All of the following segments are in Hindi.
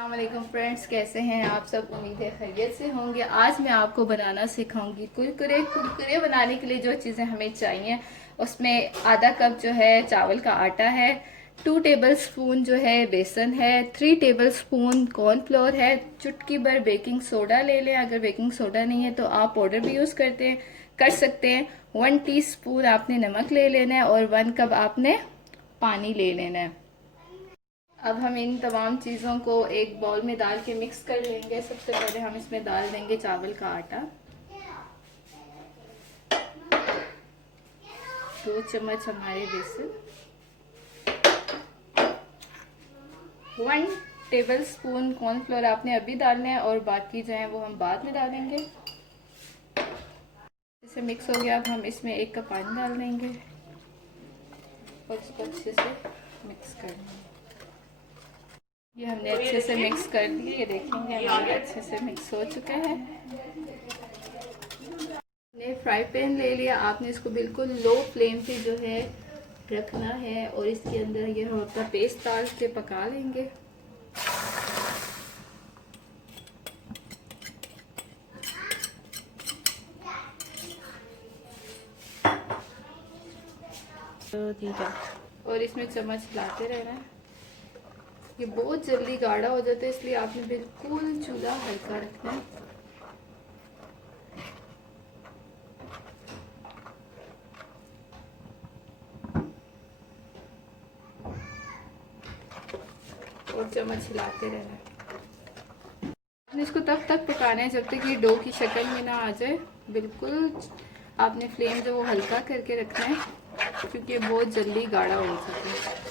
अस्सलाम वालेकुम फ्रेंड्स, कैसे हैं आप सब। उम्मीद है खैरियत से होंगे। आज मैं आपको बनाना सिखाऊंगी कुरकुरे। कुरकुरे बनाने के लिए जो चीज़ें हमें चाहिए उसमें आधा कप जो है चावल का आटा है, 2 टेबल स्पून जो है बेसन है, 3 टेबल स्पून कॉर्नफ्लोर है, चुटकी भर बेकिंग सोडा ले लें। अगर बेकिंग सोडा नहीं है तो आप पाउडर भी यूज़ कर सकते हैं। 1 टीस्पून आपने नमक ले लेना है और 1 कप आपने पानी ले लेना है। अब हम इन तमाम चीज़ों को एक बाउल में डाल के मिक्स कर लेंगे। सबसे पहले हम इसमें डाल देंगे चावल का आटा, 2 चम्मच हमारे बेसन, 1 टेबल स्पून कॉर्नफ्लोर आपने अभी डालना है और बाकी जो है वो हम बाद में डालेंगे। इसे मिक्स हो गया। अब हम इसमें 1 कप पानी डाल देंगे और इसको अच्छे से मिक्स कर लेंगे। ये हमने अच्छे से मिक्स कर दिए। ये देखेंगे हमारे अच्छे से मिक्स हो चुका है। ने फ्राई पैन ले लिया। आपने इसको बिल्कुल लो फ्लेम पे जो है रखना है और इसके अंदर ये हम अपना पेस्ट डाल के पका लेंगे। और इसमें चम्मच हिलाते रहना है। ये बहुत जल्दी गाढ़ा हो जाता है, इसलिए आपने बिल्कुल चूल्हा हल्का रखना है। और चम्मच हिलाते रहना है। आपने इसको तब तक पकाना है जब तक ये डो की शक्ल में ना आ जाए। बिल्कुल आपने फ्लेम जो वो हल्का करके रखना है, क्योंकि बहुत जल्दी गाढ़ा हो जाता है।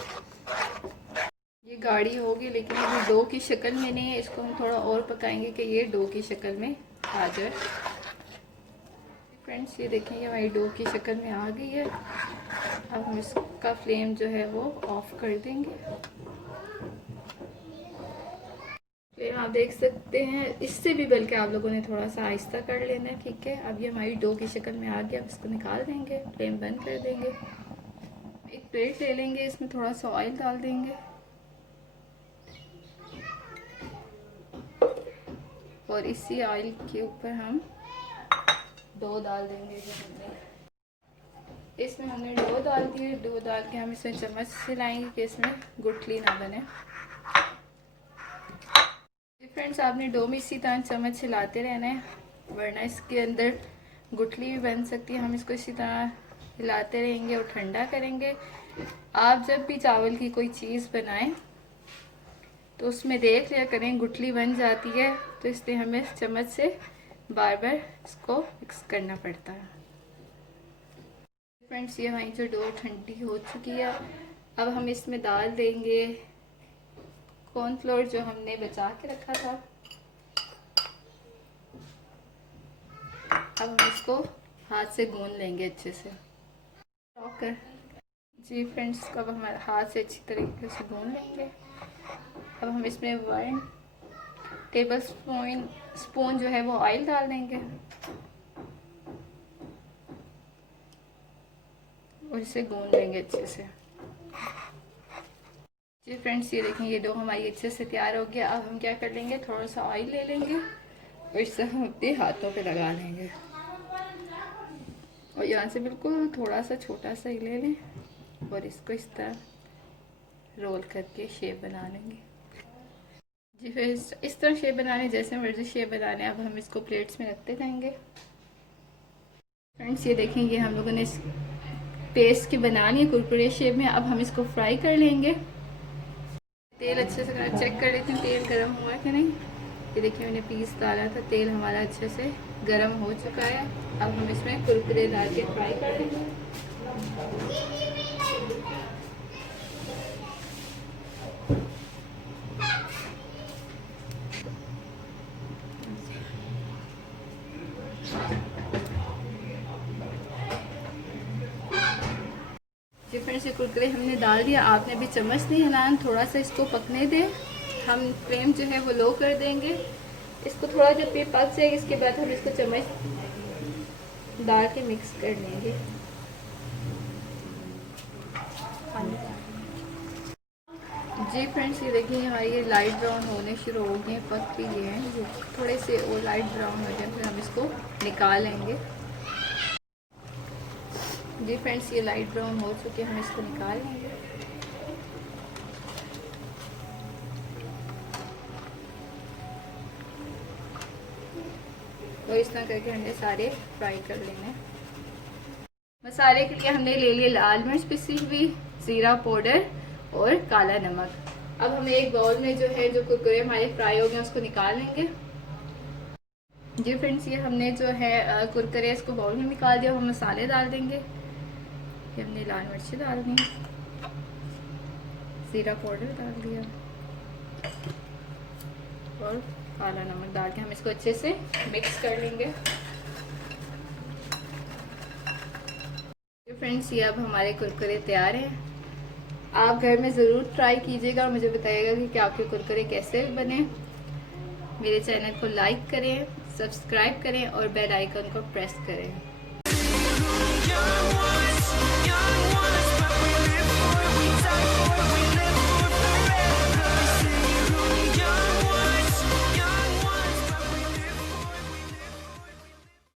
ये गाढ़ी होगी लेकिन अभी डो की शक्ल में नहीं है। इसको हम थोड़ा और पकाएंगे कि ये डो की शक्ल में आ जाए। फ्रेंड्स, ये देखेंगे हमारी डो की शक्ल में आ गई है। अब हम इसका फ्लेम जो है वो ऑफ कर देंगे। आप देख सकते हैं, इससे भी बल्कि आप लोगों ने थोड़ा सा आहिस्ता कर लेना है। ठीक है, अब ये हमारी डो की शक्ल में आ गया। अब इसको निकाल देंगे, फ्लेम बंद कर देंगे। एक प्लेट ले लेंगे, इसमें थोड़ा सा ऑयल डाल देंगे और इसी ऑयल के ऊपर हम डो डाल देंगे। इसमें हमने डो डाल दिए। डो डाल के हम इसमें चम्मच से लाएंगे कि इसमें गुठली ना बने। फ्रेंड्स, आपने डो में इसी तरह चम्मच हिलाते रहना है, वरना इसके अंदर गुठली भी बन सकती है। हम इसको इसी तरह हिलाते रहेंगे और ठंडा करेंगे। आप जब भी चावल की कोई चीज़ बनाएं तो उसमें देख लिया करें गुठली बन जाती है, तो इसलिए हमें चम्मच से बार बार इसको मिक्स करना पड़ता है। फ्रेंड्स, ये हमारी जो डो ठंडी हो चुकी है। अब हम इसमें डाल देंगे कॉर्नफ्लोर जो हमने बचा के रखा था। अब हम इसको हाथ से गूंद लेंगे अच्छे से। ओके जी फ्रेंड्स, अब हम हाथ से अच्छी तरीके से गूंद लेंगे। अब हम इसमें 1 टेबल स्पून जो है वो ऑयल डाल देंगे और इसे गूंद लेंगे अच्छे से। जी फ्रेंड्स, ये देखें ये डो हमारी अच्छे से तैयार हो गया। अब हम क्या कर लेंगे, थोड़ा सा ऑयल ले लेंगे और इसे हम अपने हाथों पे लगा लेंगे और यहाँ से बिल्कुल थोड़ा सा छोटा सा ही ले लें और इसको इस तरह रोल करके शेप बना लेंगे। जी फिर इस तरह शेप बनाने, जैसे मर्जी शेप बनाने। अब हम इसको प्लेट्स में रखते जाएंगे। फ्रेंड्स, ये देखेंगे हम लोगों ने पेस्ट की बना ली कुरकुरे शेप में। अब हम इसको फ्राई कर लेंगे। तेल अच्छे से चेक कर लेते हैं तेल गर्म हुआ है कि नहीं। ये देखिए मैंने पीस डाला था, तेल हमारा अच्छे से गर्म हो चुका है। अब हम इसमें कुरकुरे डाल के फ्राई कर लेंगे। जी फ्रेंड्स, ये कुरकुरे हमने डाल दिया। आपने भी चम्मच नहीं हिलाना, थोड़ा सा इसको पकने दें। हम फ्लेम जो है वो लो कर देंगे। इसको थोड़ा जब ये पक जाएगा इसके बाद हम इसको चम्मच डाल के मिक्स कर लेंगे। जी फ्रेंड्स, ये देखिए हमारी ये लाइट ब्राउन होने शुरू हो गए हैं, पक भी गए हैं। ये थोड़े से वो लाइट ब्राउन हो जाए फिर हम इसको निकाल लेंगे। जी फ्रेंड्स, ये लाइट ब्राउन हो चुके हैं, हम इसको निकाल लेंगे। तो इस तरह करके हमने सारे फ्राई कर लेने। मसाले के लिए हमने ले लिया लाल मिर्च पिसी हुई, जीरा पाउडर और काला नमक। अब हमें एक बाउल में जो है जो कुरकुरे हमारे फ्राई हो गए उसको निकाल लेंगे। जी फ्रेंड्स, ये हमने जो है कुरकुरे इसको बाउल में निकाल दिया। हम मसाले डाल देंगे। ये हमने लाल मिर्ची डाल दी, जीरा पाउडर डाल दिया और काला नमक डाल के हम इसको अच्छे से मिक्स कर लेंगे। फ्रेंड्स, ये अब हमारे कुरकुरे तैयार हैं। आप घर में ज़रूर ट्राई कीजिएगा और मुझे बताइएगा कि आपके कुरकुरे कैसे बने। मेरे चैनल को लाइक करें, सब्सक्राइब करें और बेल आइकन को प्रेस करें।